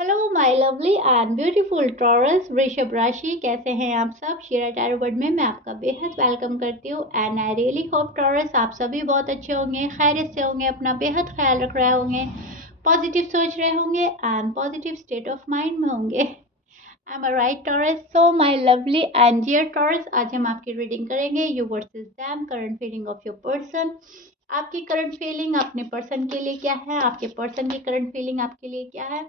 Hello my lovely and beautiful taurus वृषभ राशि, कैसे हैं आप सब। शेरा टैरो वर्ड में मैं आपका बेहद वेलकम करती हूँ and I really hope taurus आप सभी बहुत अच्छे होंगे, खैरियत से होंगे, अपना बेहद ख्याल रख रहे होंगे, पॉजिटिव सोच रहे होंगे and positive state of mind में होंगे। I am right Taurus. So my lovely and dear Taurus, आज हम आपकी रीडिंग करेंगे you versus them, current feeling of your person. आपकी करंट फीलिंग अपने पर्सन के लिए क्या है, आपके पर्सन की करंट फीलिंग आपके लिए क्या है,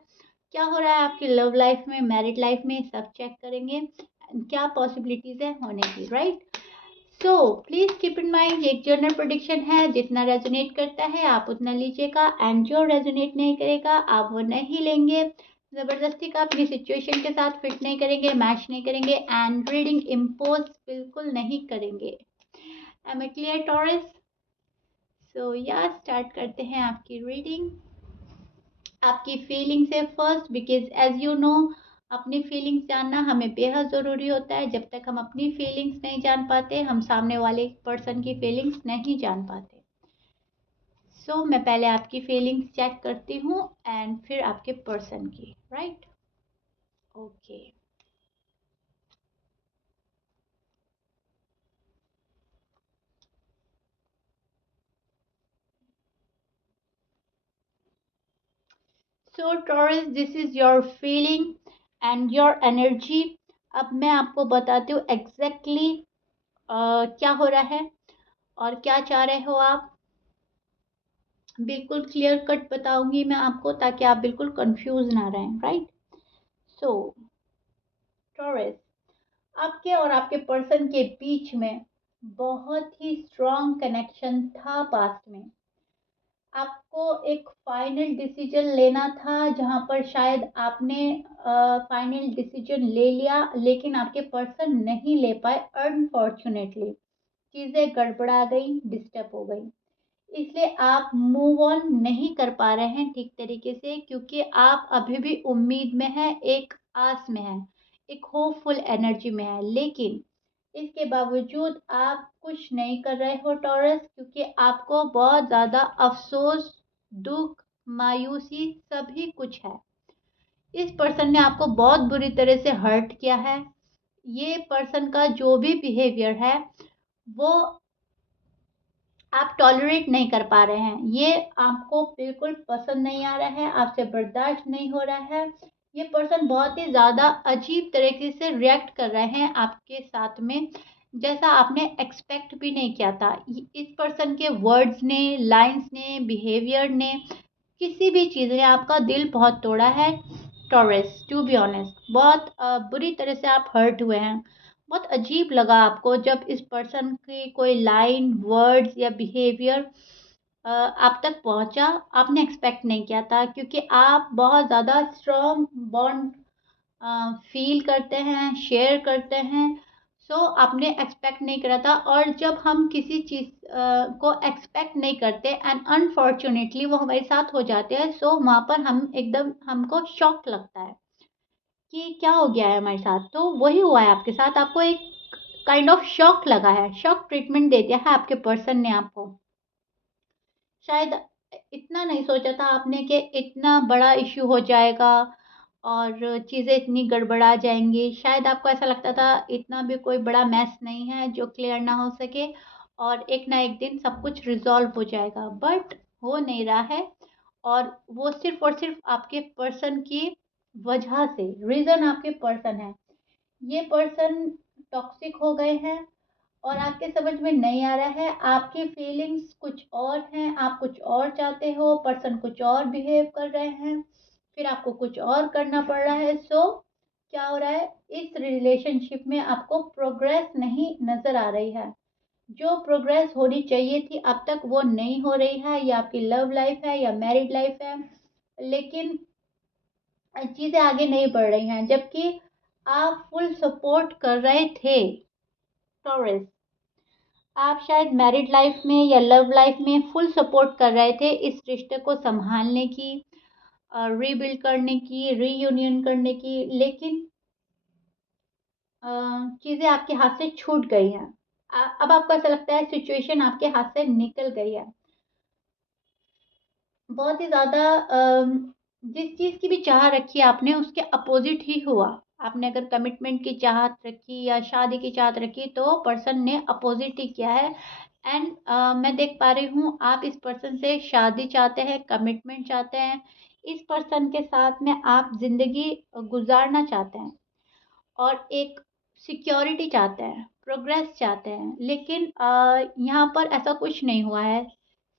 क्या हो रहा है आपकी लव लाइफ में, मैरिड लाइफ में, सब चेक करेंगे। क्या पॉसिबिलिटीज है होने की, right. So please keep in mind, एक जर्नल प्रेडिक्शन है, जितना रेजोनेट करता है आप उतना लीजिएगा एंड जो रेजोनेट नहीं करेगा आप वो नहीं लेंगे। जबरदस्ती का अपनी सिचुएशन के साथ फिट नहीं करेंगे, मैच नहीं करेंगे एंड रीडिंग इम्पोज बिल्कुल नहीं करेंगे। Am a clear Taurus? So या स्टार्ट करते हैं आपकी रीडिंग आपकी फीलिंग से first, because as you know अपनी फीलिंग्स जानना हमें बेहद ज़रूरी होता है। जब तक हम अपनी फीलिंग्स नहीं जान पाते हम सामने वाले पर्सन की फीलिंग्स नहीं जान पाते। सो मैं पहले आपकी फीलिंग्स चेक करती हूँ एंड फिर आपके पर्सन की, right. Okay. So taurus, this is your feeling and your energy. अब मैं आपको बताती हूँ एग्जैक्टली क्या हो रहा है और क्या चाह रहे हो आप। बिल्कुल क्लियर कट बताऊंगी मैं आपको ताकि आप बिल्कुल कंफ्यूज ना रहें, राइट। सो टॉरस, आपके और आपके पर्सन के बीच में बहुत ही स्ट्रॉन्ग कनेक्शन था पास्ट में। आपको एक फाइनल डिसीजन लेना था जहां पर शायद आपने फाइनल डिसीजन ले लिया लेकिन आपके पर्सन नहीं ले पाए। अनफॉर्चुनेटली चीज़ें गड़बड़ा गई, डिस्टर्ब हो गई, इसलिए आप मूव ऑन नहीं कर पा रहे हैं ठीक तरीके से, क्योंकि आप अभी भी उम्मीद में हैं, एक आस में हैं, एक होपफुल एनर्जी में है। लेकिन इसके बावजूद आप कुछ नहीं कर रहे हो टॉरस, क्योंकि आपको बहुत ज़्यादा अफसोस, दुख, मायूसी सभी कुछ है। इस पर्सन ने आपको बहुत बुरी तरह से हर्ट किया है। ये पर्सन का जो भी बिहेवियर है वो आप टॉलरेट नहीं कर पा रहे हैं, ये आपको बिल्कुल पसंद नहीं आ रहा है, आपसे बर्दाश्त नहीं हो रहा है। ये पर्सन बहुत ही ज़्यादा अजीब तरीके से रिएक्ट कर रहे हैं आपके साथ में, जैसा आपने एक्सपेक्ट भी नहीं किया था। इस पर्सन के वर्ड्स ने, लाइंस ने, बिहेवियर ने, किसी भी चीज़ ने आपका दिल बहुत तोड़ा है टॉरस। टू बी ऑनेस्ट बहुत बुरी तरह से आप हर्ट हुए हैं। बहुत अजीब लगा आपको जब इस पर्सन की कोई लाइन, वर्ड्स या बिहेवियर आप तक पहुंचा। आपने एक्सपेक्ट नहीं किया था, क्योंकि आप बहुत ज़्यादा स्ट्रॉन्ग बॉन्ड फील करते हैं, शेयर करते हैं। सो आपने एक्सपेक्ट नहीं करा था, और जब हम किसी चीज़ को एक्सपेक्ट नहीं करते एंड अनफॉर्चुनेटली वो हमारे साथ हो जाते हैं, सो वहाँ पर हम एकदम, हमको शॉक लगता है कि क्या हो गया है हमारे साथ। तो वही हुआ है आपके साथ, आपको एक काइंड ऑफ शॉक लगा है, शॉक ट्रीटमेंट दे दिया है आपके पर्सन ने आपको। शायद इतना नहीं सोचा था आपने कि इतना बड़ा इश्यू हो जाएगा और चीज़ें इतनी गड़बड़ा जाएंगी। शायद आपको ऐसा लगता था इतना भी कोई बड़ा मैस नहीं है जो क्लियर ना हो सके और एक ना एक दिन सब कुछ रिजॉल्व हो जाएगा, बट हो नहीं रहा है। और वो सिर्फ और सिर्फ आपके पर्सन की वजह से, रीज़न आपके पर्सन है। ये पर्सन टॉक्सिक हो गए हैं और आपके समझ में नहीं आ रहा है, आपकी फीलिंग्स कुछ और हैं, आप कुछ और चाहते हो, पर्सन कुछ और बिहेव कर रहे हैं, फिर आपको कुछ और करना पड़ रहा है। सो क्या हो रहा है, इस रिलेशनशिप में आपको प्रोग्रेस नहीं नजर आ रही है। जो प्रोग्रेस होनी चाहिए थी अब तक वो नहीं हो रही है, या आपकी लव लाइफ है या मैरिड लाइफ है, लेकिन चीज़ें आगे नहीं बढ़ रही हैं, जबकि आप फुल सपोर्ट कर रहे थे टॉरस। आप शायद मैरिड लाइफ में या लव लाइफ में फुल सपोर्ट कर रहे थे इस रिश्ते को संभालने की, रीबिल्ड करने की, रीयूनियन करने की, लेकिन चीज़ें आपके हाथ से छूट गई हैं। अब आपको ऐसा लगता है सिचुएशन आपके हाथ से निकल गई है। बहुत ही ज़्यादा जिस चीज़ की भी चाह रखी आपने उसके अपोजिट ही हुआ। आपने अगर कमिटमेंट की चाहत रखी या शादी की चाहत रखी तो पर्सन ने अपोजिट ही किया है। एंड मैं देख पा रही हूँ आप इस पर्सन से शादी चाहते हैं, कमिटमेंट चाहते हैं। इस पर्सन के साथ में आप ज़िंदगी गुज़ारना चाहते हैं और एक सिक्योरिटी चाहते हैं, प्रोग्रेस चाहते हैं। लेकिन यहाँ पर ऐसा कुछ नहीं हुआ है,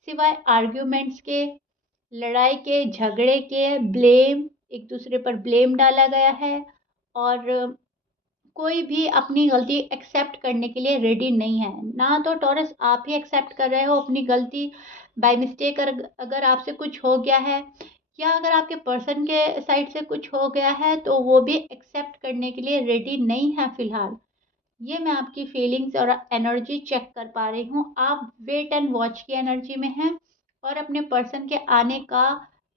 सिवाय आर्ग्यूमेंट्स के, लड़ाई के, झगड़े के, ब्लेम, एक दूसरे पर ब्लेम डाला गया है। और कोई भी अपनी गलती एक्सेप्ट करने के लिए रेडी नहीं है। ना तो टॉरस आप ही एक्सेप्ट कर रहे हो अपनी गलती, बाय मिस्टेक अगर आपसे कुछ हो गया है, या अगर आपके पर्सन के साइड से कुछ हो गया है तो वो भी एक्सेप्ट करने के लिए रेडी नहीं है फिलहाल। ये मैं आपकी फीलिंग्स और एनर्जी चेक कर पा रही हूँ। आप वेट एंड वॉच की एनर्जी में हैं और अपने पर्सन के आने का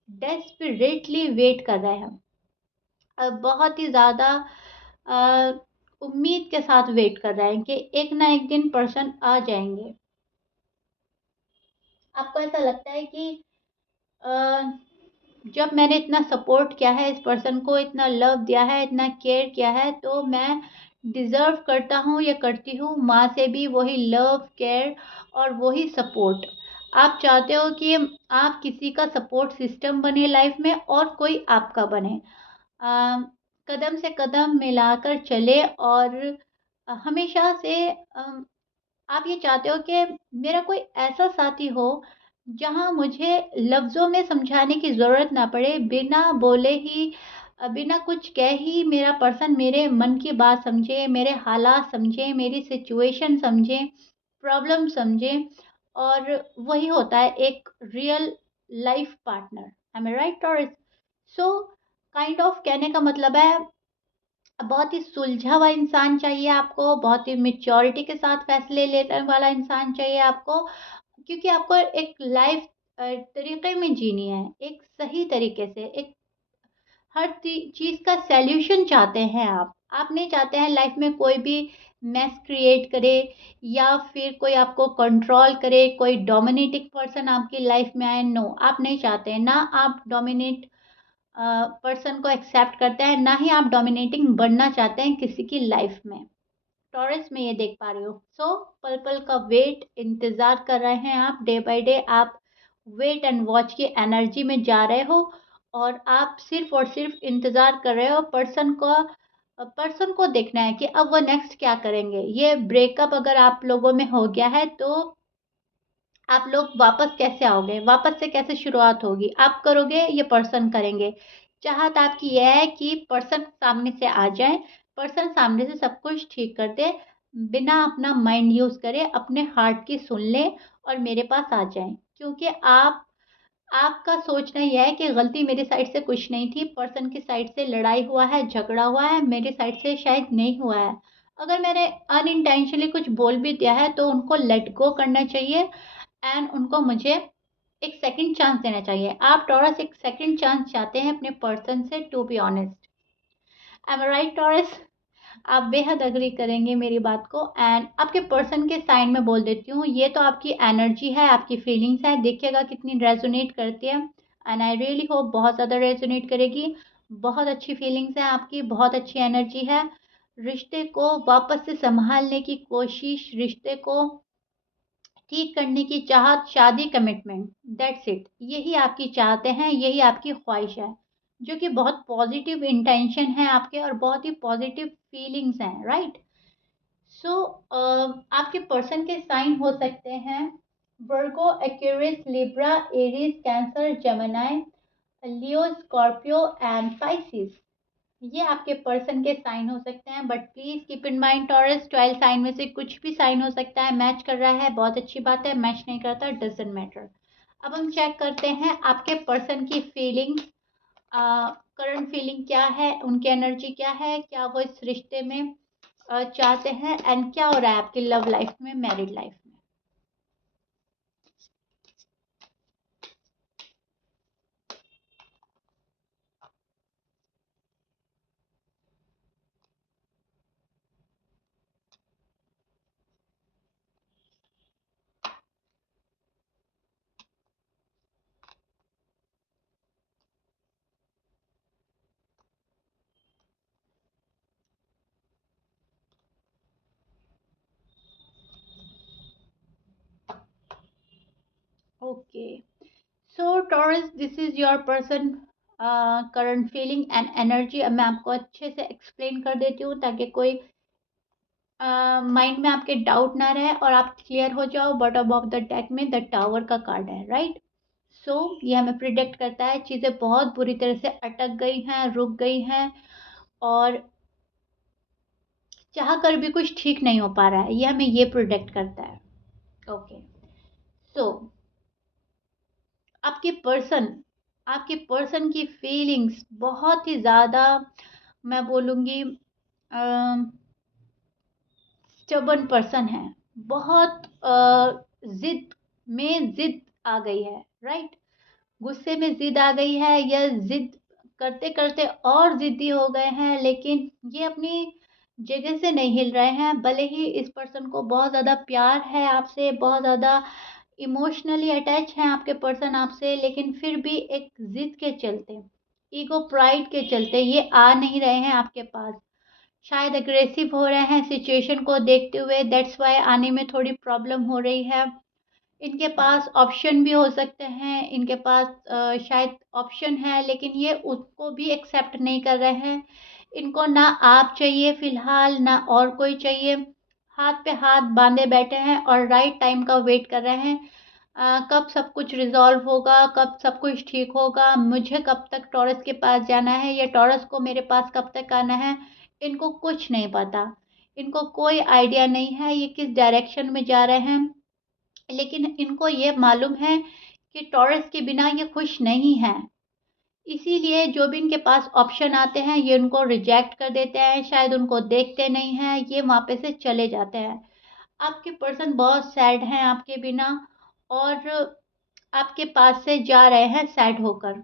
डेस्परेटली वेट कर रहे हैं। बहुत ही ज़्यादा अ, उम्मीद के साथ वेट कर रहे हैं कि एक ना एक दिन पर्सन आ जाएंगे। आपको ऐसा लगता है कि अ, जब मैंने इतना सपोर्ट किया है इस पर्सन को, इतना लव दिया है, इतना केयर किया है, तो मैं डिज़र्व करता हूँ या करती हूँ माँ से भी वही लव, केयर और वही सपोर्ट। आप चाहते हो कि आप किसी का सपोर्ट सिस्टम बने लाइफ में और कोई आपका बने। अ, कदम से कदम मिलाकर चले और हमेशा से आप ये चाहते हो कि मेरा कोई ऐसा साथी हो जहाँ मुझे लफ्ज़ों में समझाने की ज़रूरत ना पड़े, बिना बोले ही बिना कुछ कहे ही मेरा पर्सन मेरे मन की बात समझे, मेरे हालात समझे, मेरी सिचुएशन समझे, प्रॉब्लम समझे। और वही होता है एक real life partner. Am I right Taurus? So kind of कहने का मतलब है बहुत ही सुलझा हुआ इंसान चाहिए आपको, बहुत ही मैच्योरिटी के साथ फैसले लेने वाला इंसान चाहिए आपको, क्योंकि आपको एक लाइफ तरीके में जीनी है, एक सही तरीके से, एक हर चीज़ का सॉल्यूशन चाहते हैं आप। आप नहीं चाहते हैं लाइफ में कोई भी मेस क्रिएट करे या फिर कोई आपको कंट्रोल करे, कोई डोमिनेटिंग पर्सन आपकी लाइफ में आए। नो, आप नहीं चाहते हैं। ना आप डोमिनेट पर्सन को एक्सेप्ट करते हैं, ना ही आप डोमिनेटिंग बनना चाहते हैं किसी की लाइफ में। टॉरस में ये देख पा रही हो। सो पल पल का वेट इंतज़ार कर रहे हैं आप, डे बाय डे आप वेट एंड वॉच की एनर्जी में जा रहे हो और आप सिर्फ और सिर्फ इंतज़ार कर रहे हो पर्सन को देखना है कि अब वो नेक्स्ट क्या करेंगे। ये ब्रेकअप अगर आप लोगों में हो गया है तो आप लोग वापस कैसे आओगे, वापस से कैसे शुरुआत होगी, आप करोगे, ये पर्सन करेंगे। चाहत आपकी यह है कि पर्सन सामने से आ जाए, पर्सन सामने से सब कुछ ठीक कर दे, बिना अपना माइंड यूज़ करे, अपने हार्ट की सुन ले और मेरे पास आ जाए। क्योंकि आपका सोचना यह है कि गलती मेरी साइड से कुछ नहीं थी, पर्सन की साइड से लड़ाई हुआ है, झगड़ा हुआ है, मेरी साइड से शायद नहीं हुआ है। अगर मैंने अनइंटेंशनली कुछ बोल भी दिया है तो उनको लेट गो करना चाहिए एंड उनको मुझे एक सेकंड चांस देना चाहिए। आप टॉरस एक सेकंड चांस चाहते हैं अपने पर्सन से, to be honest. Am I right Taurus? आप बेहद अग्री करेंगे मेरी बात को। एंड आपके पर्सन के साइन में बोल देती हूँ, ये तो आपकी एनर्जी है, आपकी फीलिंग्स है, देखिएगा कितनी रेजोनेट करती है। एंड आई रियली होप बहुत ज़्यादा रेजोनेट करेगी। बहुत अच्छी फीलिंग्स है आपकी, बहुत अच्छी एनर्जी है। रिश्ते को वापस से संभालने की कोशिश, रिश्ते को ठीक करने की चाहत, शादी, कमिटमेंट, दैट्स इट। यही आपकी चाहते हैं, यही आपकी ख्वाहिश है, जो कि बहुत पॉजिटिव इंटेंशन है आपके और बहुत ही पॉजिटिव फीलिंग्स हैं, राइट? सो आपके पर्सन के साइन हो सकते हैं Virgo, Aquarius, Libra, Aries, Cancer, Gemini, Leo, Scorpio and Pisces. ये आपके पर्सन के साइन हो सकते हैं, but please keep in mind Taurus, 12 sign में से कुछ भी साइन हो सकता है। मैच कर रहा है बहुत अच्छी बात है, मैच नहीं करता डजंट मैटर। अब हम चेक करते हैं आपके पर्सन की फीलिंग, करंट फीलिंग क्या है, उनकी एनर्जी क्या है, क्या वो इस रिश्ते में चाहते हैं, एंड क्या हो रहा है आपकी लव लाइफ में, मैरिड लाइफ में। Okay, so taurus, this is your person current feeling and energy. अब मैं आपको अच्छे से एक्सप्लेन कर देती हूँ ताकि कोई माइंड में आपके डाउट ना रहे और आप क्लियर हो जाओ। बॉटम ऑफ द डेक में द टावर का कार्ड है, राइट। सो ये हमें प्रिडिक्ट करता है चीज़ें बहुत बुरी तरह से अटक गई हैं, रुक गई हैं, और चाह कर भी कुछ ठीक नहीं हो पा रहा है। ये हमें ये प्रिडिक्ट करता है। ओके, सो आपके पर्सन आपके पर्सन की फीलिंग्स बहुत ही ज़्यादा, मैं बोलूँगी, स्टबर्न पर्सन है। बहुत जिद में जिद आ गई है, राइट। गुस्से में जिद आ गई है, या जिद करते करते और जिद्दी हो गए हैं, लेकिन ये अपनी जगह से नहीं हिल रहे हैं। भले ही इस पर्सन को बहुत ज़्यादा प्यार है आपसे, बहुत ज़्यादा इमोशनली अटैच हैं आपके पर्सन आपसे, लेकिन फिर भी एक जिद के चलते, ईगो प्राइड के चलते ये आ नहीं रहे हैं आपके पास। शायद अग्रेसिव हो रहे हैं सिचुएशन को देखते हुए, दैट्स वाई आने में थोड़ी प्रॉब्लम हो रही है। इनके पास ऑप्शन भी हो सकते हैं, इनके पास शायद ऑप्शन है, लेकिन ये उसको भी एक्सेप्ट नहीं कर रहे हैं। इनको ना आप चाहिए फ़िलहाल, ना और कोई चाहिए। हाथ पे हाथ बांधे बैठे हैं और राइट टाइम का वेट कर रहे हैं। कब सब कुछ रिज़ॉल्व होगा, कब सब कुछ ठीक होगा, मुझे कब तक टॉरस के पास जाना है, या टॉरस को मेरे पास कब तक आना है, इनको कुछ नहीं पता। इनको कोई आइडिया नहीं है ये किस डायरेक्शन में जा रहे हैं, लेकिन इनको ये मालूम है कि टॉरस के बिना ये खुश नहीं हैं। इसीलिए जो भी इनके पास ऑप्शन आते हैं ये उनको रिजेक्ट कर देते हैं, शायद उनको देखते नहीं हैं, ये वहाँ पे से चले जाते हैं। आपके पर्सन बहुत सैड हैं आपके बिना, और आपके पास से जा रहे हैं सैड होकर।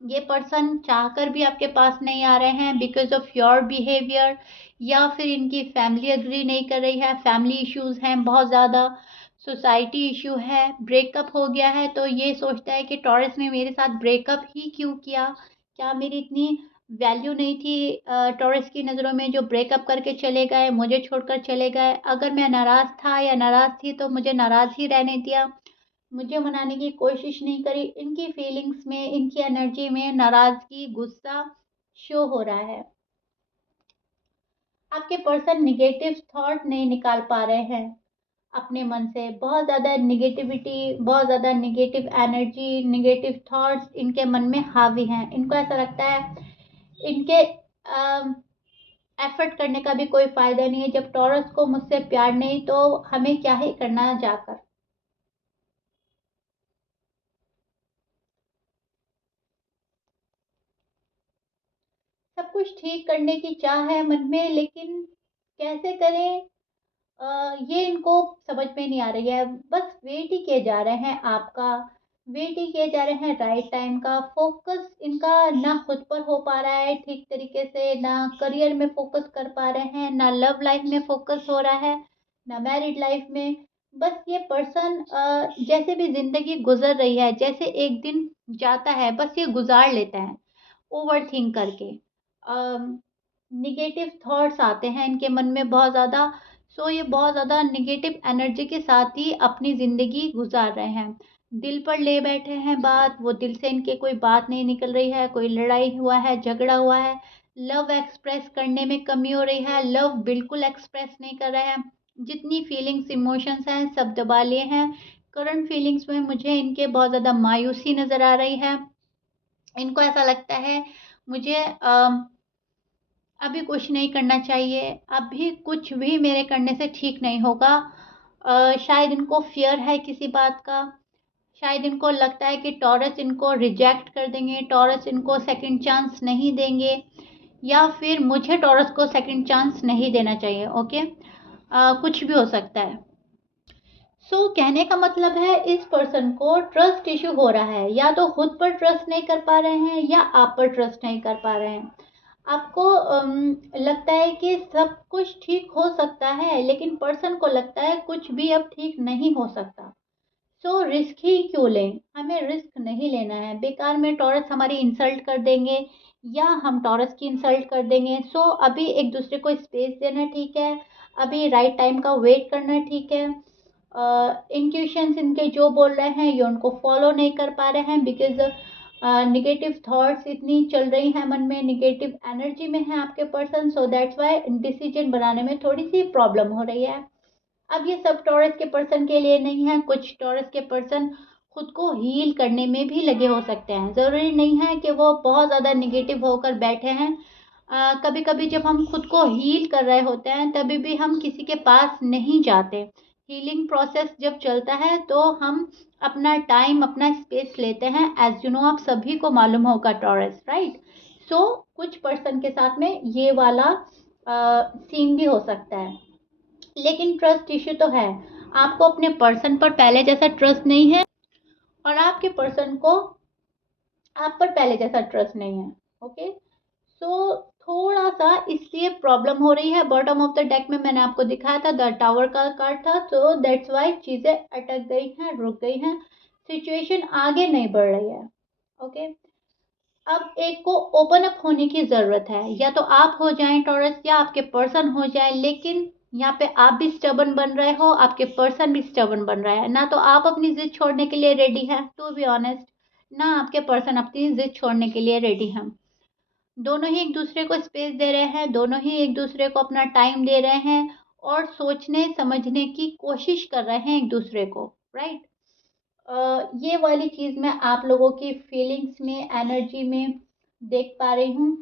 ये पर्सन चाहकर भी आपके पास नहीं आ रहे हैं बिकॉज ऑफ योर बिहेवियर, या फिर इनकी फैमिली एग्री नहीं कर रही है, फैमिली इश्यूज हैं बहुत ज़्यादा, सोसाइटी इशू है, ब्रेकअप हो गया है, तो ये सोचता है कि टॉरस ने मेरे साथ ब्रेकअप ही क्यों किया, क्या मेरी इतनी वैल्यू नहीं थी टॉरस की नज़रों में जो ब्रेकअप करके चले गए, मुझे छोड़कर चले गए। अगर मैं नाराज़ था या नाराज़ थी तो मुझे नाराज़ ही रहने दिया, मुझे मनाने की कोशिश नहीं करी। इनकी फीलिंग्स में, इनकी एनर्जी में नाराज़गी, गुस्सा शो हो रहा है। आपके पर्सन निगेटिव थॉट नहीं निकाल पा रहे हैं अपने मन से। बहुत ज़्यादा निगेटिविटी, बहुत ज़्यादा निगेटिव एनर्जी, निगेटिव थॉट्स इनके मन में हावी हैं। इनको ऐसा लगता है इनके एफर्ट करने का भी कोई फ़ायदा नहीं है। जब टॉरस को मुझसे प्यार नहीं तो हमें क्या ही करना जाकर। सब कुछ ठीक करने की चाह है मन में, लेकिन कैसे करें ये इनको समझ में नहीं आ रही है। बस वेट ही किए जा रहे हैं आपका, वेट ही किए जा रहे हैं राइट टाइम का। फोकस इनका ना खुद पर हो पा रहा है ठीक तरीके से, ना करियर में फोकस कर पा रहे हैं, ना लव लाइफ में फोकस हो रहा है, ना मैरिड लाइफ में। बस ये पर्सन जैसे भी जिंदगी गुजर रही है, जैसे एक दिन जाता है बस ये गुजार लेते हैं ओवर थिंक करके। निगेटिव थॉट्स आते हैं इनके मन में बहुत ज़्यादा। सो ये बहुत ज़्यादा निगेटिव एनर्जी के साथ ही अपनी ज़िंदगी गुजार रहे हैं। दिल पर ले बैठे हैं बात, वो दिल से इनके कोई बात नहीं निकल रही है, कोई लड़ाई हुआ है, झगड़ा हुआ है, लव एक्सप्रेस करने में कमी हो रही है, लव बिल्कुल एक्सप्रेस नहीं कर रहे हैं। जितनी फीलिंग्स, इमोशंस हैं सब दबा लिए हैं। करंट फीलिंग्स में मुझे इनके बहुत ज़्यादा मायूसी नज़र आ रही है। इनको ऐसा लगता है मुझे अभी कुछ नहीं करना चाहिए, अभी कुछ भी मेरे करने से ठीक नहीं होगा। शायद इनको फ़ियर है किसी बात का, शायद इनको लगता है कि टॉरस इनको रिजेक्ट कर देंगे, टॉरस इनको सेकंड चांस नहीं देंगे, या फिर मुझे टॉरस को सेकंड चांस नहीं देना चाहिए। ओके, कुछ भी हो सकता है। कहने का मतलब है इस पर्सन को ट्रस्ट इश्यू हो रहा है, या तो खुद पर ट्रस्ट नहीं कर पा रहे हैं या आप पर ट्रस्ट नहीं कर पा रहे हैं। आपको लगता है कि सब कुछ ठीक हो सकता है, लेकिन पर्सन को लगता है कुछ भी अब ठीक नहीं हो सकता। रिस्क ही क्यों लें, हमें रिस्क नहीं लेना है। बेकार में टॉरस हमारी इंसल्ट कर देंगे या हम टॉरस की इंसल्ट कर देंगे। अभी एक दूसरे को स्पेस देना ठीक है, अभी राइट टाइम का वेट करना ठीक है। इंट्यूशंस इनके जो बोल रहे हैं ये उनको फॉलो नहीं कर पा रहे हैं, बिकॉज निगेटिव थॉट्स इतनी चल रही हैं मन में, निगेटिव एनर्जी में है आपके person, so that's why decision बनाने में थोड़ी सी प्रॉब्लम हो रही है। अब ये सब टॉरस के पर्सन के लिए नहीं है। कुछ टॉरस के पर्सन खुद को हील करने में भी लगे हो सकते हैं, ज़रूरी नहीं है कि वो बहुत ज़्यादा निगेटिव होकर बैठे हैं। कभी कभी जब हम खुद को हील कर रहे होते हैं तभी भी हम किसी के पास नहीं जाते। हीलिंग प्रोसेस जब चलता है तो हम अपना टाइम, अपना स्पेस लेते हैं, एज यू नो, आप सभी को मालूम होगा टॉरस, राइट? सो कुछ पर्सन के साथ में ये वाला सीन भी हो सकता है। लेकिन ट्रस्ट इश्यू तो है, आपको अपने पर्सन पर पहले जैसा ट्रस्ट नहीं है और आपके पर्सन को आप पर पहले जैसा ट्रस्ट नहीं है। ओके, सो थोड़ा सा इसलिए प्रॉब्लम हो रही है। बॉटम ऑफ द डेक में मैंने आपको दिखाया था, द टावर का कार्ड था, तो दैट्स वाई चीजें अटक गई हैं, रुक गई हैं, सिचुएशन आगे नहीं बढ़ रही है। ओके, अब एक को ओपन अप होने की जरूरत है, या तो आप हो जाएं टॉरस या आपके पर्सन हो जाए। लेकिन यहाँ पे आप भी स्टबन बन रहे हो, आपके पर्सन भी स्टबन बन रहा है। ना तो आप अपनी जिद छोड़ने के लिए रेडी हैं, टू बी ऑनेस्ट, ना आपके पर्सन अपनी जिद छोड़ने के लिए रेडी हैं। दोनों ही एक दूसरे को स्पेस दे रहे हैं, दोनों ही एक दूसरे को अपना टाइम दे रहे हैं और सोचने समझने की कोशिश कर रहे हैं एक दूसरे को, राइट? ये वाली चीज मैं आप लोगों की फीलिंग्स में, एनर्जी में देख पा रही हूँ।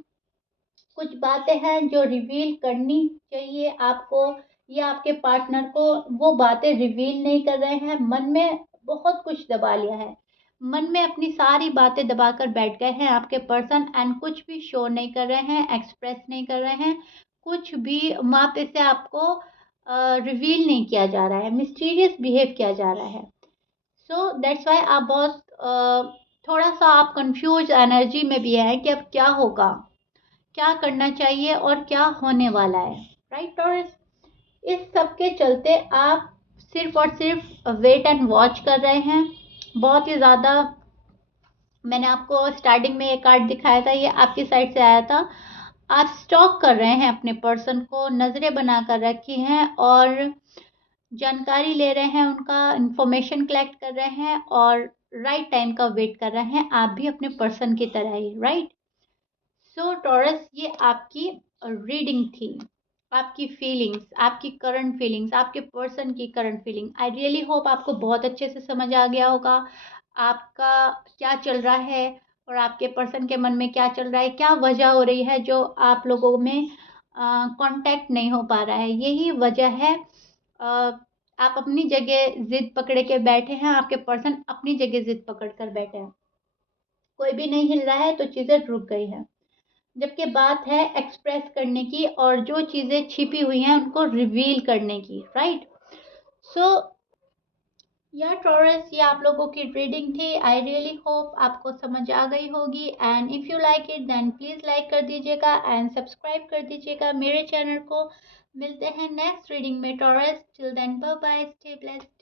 कुछ बातें हैं जो रिवील करनी चाहिए आपको या आपके पार्टनर को, वो बातें रिवील नहीं कर रहे हैं। मन में बहुत कुछ दबा लिया है, मन में अपनी सारी बातें दबाकर बैठ गए हैं आपके पर्सन, एंड कुछ भी शो नहीं कर रहे हैं, एक्सप्रेस नहीं कर रहे हैं, कुछ भी वहाँ पे से आपको रिवील नहीं किया जा रहा है, मिस्टीरियस बिहेव किया जा रहा है। सो दैट्स वाई आप बहुत थोड़ा सा आप कंफ्यूज एनर्जी में भी है कि अब क्या होगा, क्या करना चाहिए और क्या होने वाला है, राइट टॉरस? इस सब के चलते आप सिर्फ और सिर्फ वेट एंड वॉच कर रहे हैं बहुत ही ज़्यादा। मैंने आपको स्टार्टिंग में ये कार्ड दिखाया था, ये आपकी साइड से आया था। आप स्टॉक कर रहे हैं अपने पर्सन को, नज़रें बना कर रखी हैं और जानकारी ले रहे हैं, उनका इंफॉर्मेशन कलेक्ट कर रहे हैं और राइट टाइम का वेट कर रहे हैं, आप भी अपने पर्सन की तरह ही, राइट? सो टॉरस, ये आपकी रीडिंग थी, आपकी फीलिंग्स, आपकी करंट फीलिंग्स, आपके पर्सन की current feeling. I really hope आपको बहुत अच्छे से समझ आ गया होगा आपका क्या चल रहा है और आपके पर्सन के मन में क्या चल रहा है, क्या वजह हो रही है जो आप लोगों में कांटेक्ट नहीं हो पा रहा है। यही वजह है, आप अपनी जगह जिद पकड़ के बैठे हैं, आपके पर्सन अपनी जगह जिद पकड़ कर बैठे हैं, कोई भी नहीं हिल रहा है, तो चीज़ें रुक गई हैं। जबकि बात है एक्सप्रेस करने की और जो चीज़ें छिपी हुई हैं उनको रिवील करने की, राइट? सो या टॉरस, ये आप लोगों की रीडिंग थी। आई रियली होप आपको समझ आ गई होगी, and if you like it then please like कर दीजिएगा एंड सब्सक्राइब कर दीजिएगा मेरे चैनल को। मिलते हैं नेक्स्ट रीडिंग में Taurus, till then bye bye, stay blessed.